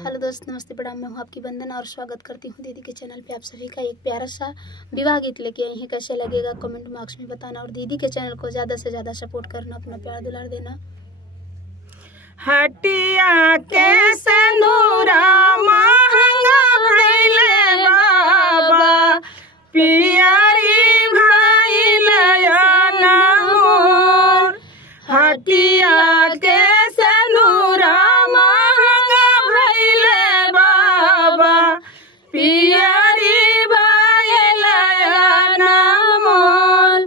Hello दोस्त, नमस्ते, प्रणाम। मैं हूँ आपकी वंदना और स्वागत करती हूँ दीदी के चैनल पे। आप सभी का एक प्यारा सा विवाह गीत लेके आई हैं। कैसे लगेगा कमेंट बॉक्स में बताना और दीदी के चैनल को ज़्यादा से ज़्यादा सपोर्ट करना, अपना प्यार दुलार देना। हटिया के सनूरा महंगा भइले बाबा, पियरी भइले अनमोल। हटिया के सनूरा महंगा भइले बाबा, पियरी भइले अनमोल।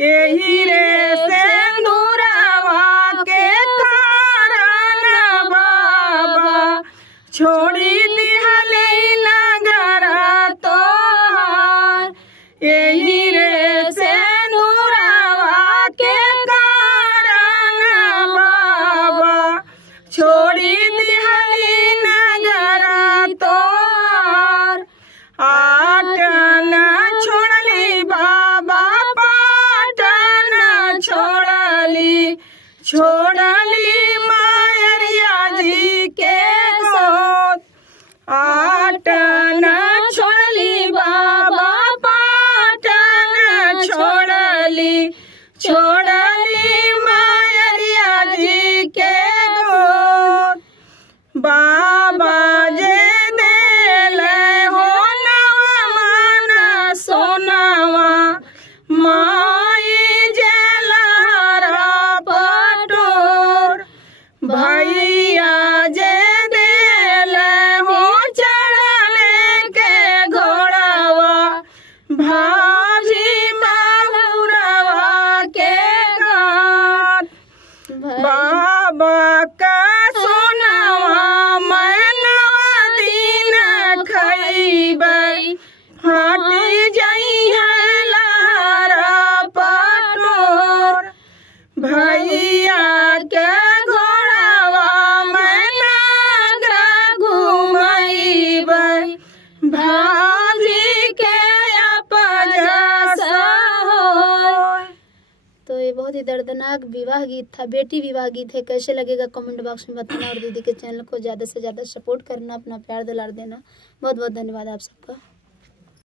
एही रे सिंदूरवा के छोड़ी दिहले नगर तोहार। एही रे सिंदूरवा के कारण बाबा, छोड़ी दिहले नगर तोहार। आटन छोड़ली बाबा, पाटन छोड़ली मायरिया जी के गोद। आटन छोड़ली बाबा, पाटन छोड़ली मायरिया जी के गोद। बाबा जे देले हो नवा मन सोनावा, माई जे लहरा पटोर। भैया जे देले हो चढ़ले के घोड़ावा, भाभी बाबूरवा के गात। बाबा का सोनावा मैं नवा दिन खइबै, फाटी जाई है लहरा पटोर। भैया के घोड़ावा मैं नगरा घुमैबै, भाभी के अपजस होय। तो ये बहुत ही दर्दनाक विवाह गीत था, बेटी विवाह गीत है। कैसे लगेगा कमेंट बॉक्स में बताना और दीदी के चैनल को ज़्यादा से ज़्यादा सपोर्ट करना, अपना प्यार दुलार देना। बहुत बहुत धन्यवाद आप सबका।